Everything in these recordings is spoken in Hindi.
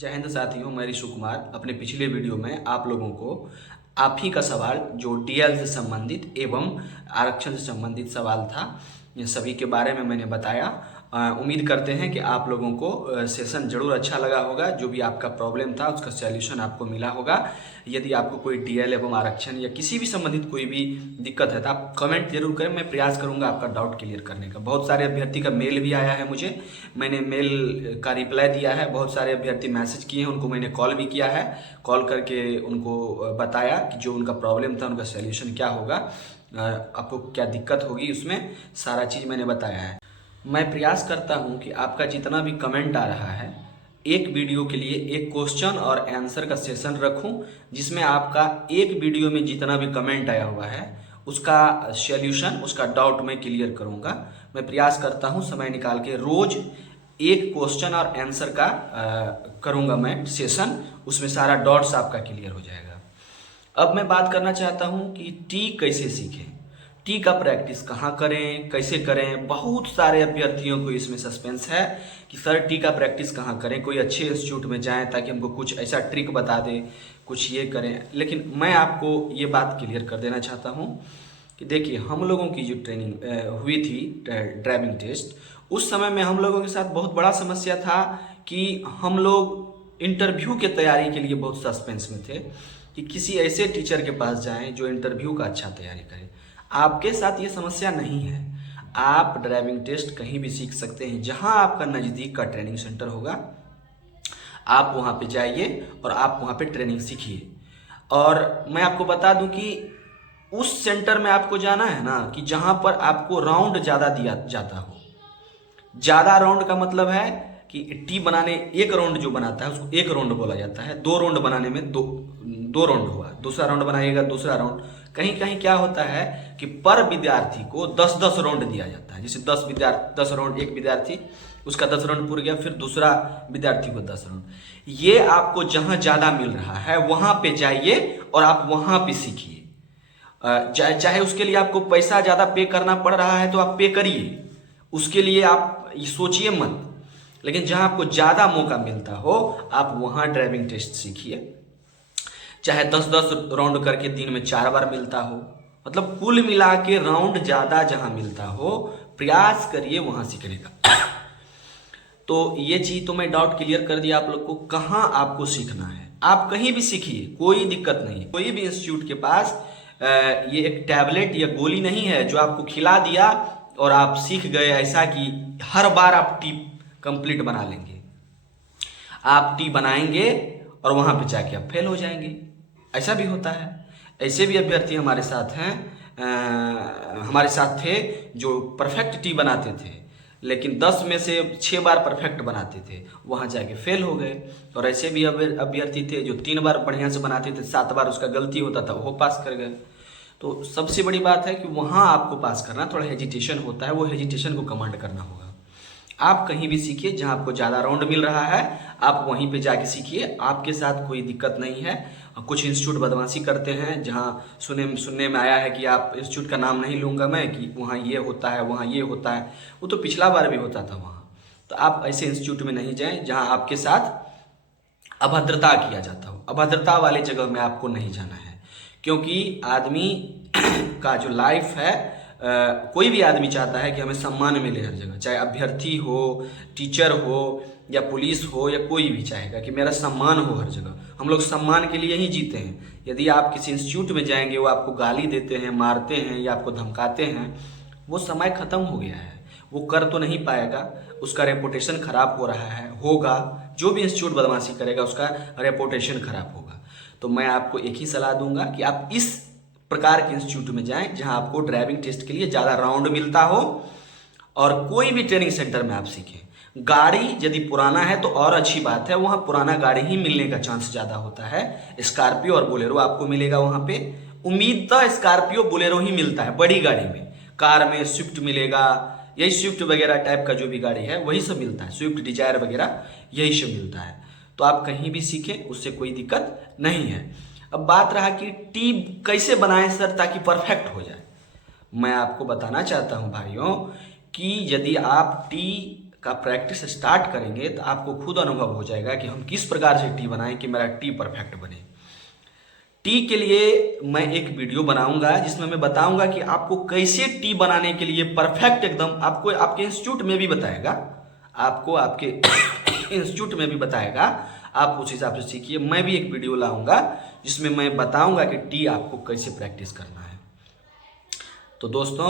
जय हिंद साथियों, मैं ऋषु कुमार। अपने पिछले वीडियो में आप लोगों को आप ही का सवाल जो डीएल से संबंधित एवं आरक्षण से संबंधित सवाल था, ये सभी के बारे में मैंने बताया। उम्मीद करते हैं कि आप लोगों को सेशन जरूर अच्छा लगा होगा। जो भी आपका प्रॉब्लम था उसका सॉल्यूशन आपको मिला होगा। यदि आपको कोई डीएल एवं आरक्षण या किसी भी संबंधित कोई भी दिक्कत है तो आप कमेंट जरूर करें। मैं प्रयास करूंगा आपका डाउट क्लियर करने का। बहुत सारे अभ्यर्थी का मेल भी आया है मुझे, मैंने मेल का रिप्लाई दिया है। बहुत सारे अभ्यर्थी मैसेज किए हैं, उनको मैंने कॉल भी किया है। कॉल करके उनको बताया कि जो उनका प्रॉब्लम था उनका सॉल्यूशन क्या होगा, आपको क्या दिक्कत होगी, उसमें सारा चीज़ मैंने बताया है। मैं प्रयास करता हूं कि आपका जितना भी कमेंट आ रहा है, एक वीडियो के लिए एक क्वेश्चन और आंसर का सेशन रखूं, जिसमें आपका एक वीडियो में जितना भी कमेंट आया हुआ है उसका सॉल्यूशन, उसका डाउट मैं क्लियर करूंगा। मैं प्रयास करता हूं समय निकाल के रोज एक क्वेश्चन और आंसर का करूंगा मैं सेशन, उसमें सारा डाउट्स आपका क्लियर हो जाएगा। अब मैं बात करना चाहता हूं कि टी कैसे सीखें, टी का प्रैक्टिस कहाँ करें, कैसे करें। बहुत सारे अभ्यर्थियों को इसमें सस्पेंस है कि सर टी का प्रैक्टिस कहाँ करें, कोई अच्छे इंस्टीट्यूट में जाएं ताकि हमको कुछ ऐसा ट्रिक बता दे, कुछ ये करें। लेकिन मैं आपको ये बात क्लियर कर देना चाहता हूँ कि देखिए, हम लोगों की जो ट्रेनिंग हुई थी ड्राइविंग टेस्ट, उस समय में हम लोगों के साथ बहुत बड़ा समस्या था कि हम लोग इंटरव्यू के तैयारी के लिए बहुत सस्पेंस में थे कि किसी ऐसे टीचर के पास जाएं जो इंटरव्यू का अच्छा तैयारी करे। आपके साथ ये समस्या नहीं है। आप ड्राइविंग टेस्ट कहीं भी सीख सकते हैं, जहां आपका नज़दीक का ट्रेनिंग सेंटर होगा आप वहां पे जाइए और आप वहां पे ट्रेनिंग सीखिए। और मैं आपको बता दूं कि उस सेंटर में आपको जाना है ना कि जहां पर आपको राउंड ज़्यादा दिया जाता हो। ज़्यादा राउंड का मतलब है कि टी बनाने एक राउंड जो बनाता है उसको एक राउंड बोला जाता है। दो राउंड बनाने में दो राउंड हुआ, दूसरा राउंड बनाइएगा दूसरा राउंड। कहीं कहीं क्या होता है कि पर विद्यार्थी को 10-10 राउंड दिया जाता है। जैसे 10 राउंड एक विद्यार्थी, उसका 10 राउंड पूरा गया, फिर दूसरा विद्यार्थी को 10 राउंड। ये आपको जहां ज्यादा मिल रहा है वहां पे जाइए और आप वहां पे सीखिए। चाहे उसके लिए आपको पैसा ज्यादा पे करना पड़ रहा है तो आप पे करिए, उसके लिए आप सोचिए मत। लेकिन जहां आपको ज्यादा मौका मिलता हो आप वहां ड्राइविंग टेस्ट सीखिए। चाहे 10-10 राउंड करके दिन में 4 बार मिलता हो, मतलब कुल मिला के राउंड ज्यादा जहां मिलता हो प्रयास करिए वहां सीखने का। तो ये चीज तो मैं डाउट क्लियर कर दिया आप लोग को। कहाँ आपको सीखना है, आप कहीं भी सीखिए, कोई दिक्कत नहीं। कोई भी इंस्टीट्यूट के पास ये एक टैबलेट या गोली नहीं है जो आपको खिला दिया और आप सीख गए, ऐसा कि हर बार आप टी कंप्लीट बना लेंगे। आप टी बनाएंगे और वहां पे जाके आप फेल हो जाएंगे, ऐसा भी होता है। ऐसे भी अभ्यर्थी हमारे साथ हैं, हमारे साथ थे जो परफेक्ट टी बनाते थे, लेकिन 10 में से 6 बार परफेक्ट बनाते थे, वहां जाके फेल हो गए। और ऐसे भी अभ्यर्थी थे जो 3 बार बढ़िया से बनाते थे, 7 बार उसका गलती होता था, वो पास कर गए। तो सबसे बड़ी बात है कि वहां आपको पास करना थोड़ा हेजिटेशन होता है, वो हेजिटेशन को कमांड करना होगा। आप कहीं भी सीखिए, जहां आपको ज़्यादा राउंड मिल रहा है आप वहीं पे जाके सीखिए, आपके साथ कोई दिक्कत नहीं है। कुछ इंस्टीट्यूट बदमाशी करते हैं, जहां सुनने में आया है कि आप इंस्टीट्यूट का नाम नहीं लूँगा मैं, कि वहाँ ये होता है वहाँ ये होता है, वो तो पिछला बार भी होता था वहाँ। तो आप ऐसे इंस्टीट्यूट में नहीं जाएं जहाँ आपके साथ अभद्रता किया जाता हो। अभद्रता वाले जगह में आपको नहीं जाना है, क्योंकि आदमी का जो लाइफ है, कोई भी आदमी चाहता है कि हमें सम्मान मिले हर जगह, चाहे अभ्यर्थी हो, टीचर हो या पुलिस हो, या कोई भी चाहेगा कि मेरा सम्मान हो हर जगह। हम लोग सम्मान के लिए ही जीते हैं। यदि आप किसी इंस्टीट्यूट में जाएंगे वो आपको गाली देते हैं, मारते हैं या आपको धमकाते हैं, वो समय खत्म हो गया है, वो कर तो नहीं पाएगा, उसका रेपुटेशन खराब हो रहा है, होगा। जो भी इंस्टीट्यूट बदमाशी करेगा उसका रेपुटेशन खराब होगा। तो मैं आपको एक ही सलाह दूंगा कि आप इस प्रकार के इंस्टीट्यूट में जाएं जहां आपको ड्राइविंग टेस्ट के लिए ज्यादा राउंड मिलता हो, और कोई भी ट्रेनिंग सेंटर में आप सीखें। गाड़ी यदि पुराना है तो और अच्छी बात है, वहां पुराना गाड़ी ही मिलने का चांस ज्यादा होता है। स्कॉर्पियो और बोलेरो आपको मिलेगा वहां पे। उम्मीद तो स्कॉर्पियो बोलेरो ही मिलता है बड़ी गाड़ी में, कार में स्विफ्ट मिलेगा, यही स्विफ्ट वगैरह टाइप का जो भी गाड़ी है वही सब मिलता है, स्विफ्ट डिजायर वगैरह यही सब मिलता है। तो आप कहीं भी सीखें, उससे कोई दिक्कत नहीं है। अब बात रहा कि टी कैसे बनाएं सर ताकि परफेक्ट हो जाए। मैं आपको बताना चाहता हूं भाइयों कि यदि आप टी का प्रैक्टिस स्टार्ट करेंगे तो आपको खुद अनुभव हो जाएगा कि हम किस प्रकार से टी बनाएं कि मेरा टी परफेक्ट बने। टी के लिए मैं एक वीडियो बनाऊंगा जिसमें मैं बताऊंगा कि आपको कैसे टी बनाने के लिए परफेक्ट एकदम, आपको आपके इंस्टीट्यूट में भी बताएगा, आपको आपके इंस्टीट्यूट में भी बताएगा, आप उस हिसाब से सीखिए। मैं भी एक वीडियो लाऊंगा जिसमें मैं बताऊंगा कि टी आपको कैसे प्रैक्टिस करना है। तो दोस्तों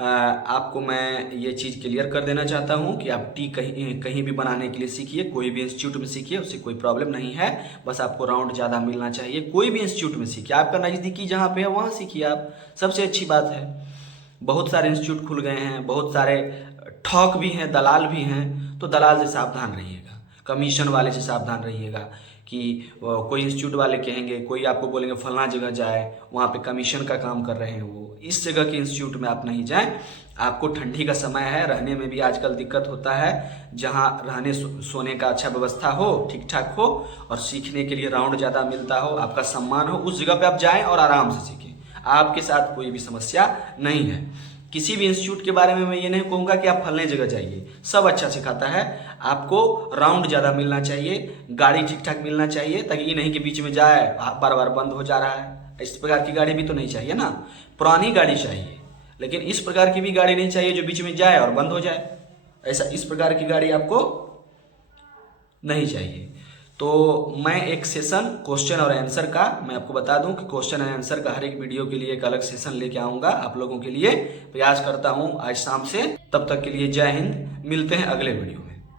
आपको मैं ये चीज़ क्लियर कर देना चाहता हूँ कि आप टी कहीं भी बनाने के लिए सीखिए, कोई भी इंस्टीट्यूट में सीखिए, उससे कोई प्रॉब्लम नहीं है। बस आपको राउंड ज़्यादा मिलना चाहिए। कोई भी इंस्टीट्यूट में सीखिए, आपका नज़दीकी जहाँ पे है वहाँ सीखिए आप, सबसे अच्छी बात है। बहुत सारे इंस्टीट्यूट खुल गए हैं, बहुत सारे ठग भी हैं, दलाल भी हैं, तो दलाल से सावधान रहिएगा, कमीशन वाले से सावधान रहिएगा कि कोई इंस्टीट्यूट वाले कहेंगे, कोई आपको बोलेंगे फलना जगह जाए, वहाँ पे कमीशन का काम कर रहे हैं वो, इस जगह के इंस्टीट्यूट में आप नहीं जाएं। आपको ठंडी का समय है, रहने में भी आजकल दिक्कत होता है, जहाँ रहने सोने का अच्छा व्यवस्था हो, ठीक ठाक हो, और सीखने के लिए राउंड ज़्यादा मिलता हो, आपका सम्मान हो, उस जगह पे आप जाएं और आराम से सीखें। आपके साथ कोई भी समस्या नहीं है। किसी भी इंस्टीट्यूट के बारे में मैं ये नहीं कहूँगा कि आप फलने जगह जाइए, सब अच्छा सिखाता है। आपको राउंड ज़्यादा मिलना चाहिए, गाड़ी ठीक ठाक मिलना चाहिए, ताकि ये नहीं कि बीच में जाए बार बार बंद हो जा रहा है। इस प्रकार की गाड़ी भी तो नहीं चाहिए ना, पुरानी गाड़ी चाहिए, लेकिन इस प्रकार की भी गाड़ी नहीं चाहिए जो बीच में जाए और बंद हो जाए। ऐसा इस प्रकार की गाड़ी आपको नहीं चाहिए। तो मैं एक सेशन क्वेश्चन और आंसर का मैं आपको बता दूं कि क्वेश्चन और आंसर का हर एक वीडियो के लिए एक अलग सेशन लेके आऊँगा आप लोगों के लिए, प्रयास करता हूं आज शाम से। तब तक के लिए जय हिंद, मिलते हैं अगले वीडियो में।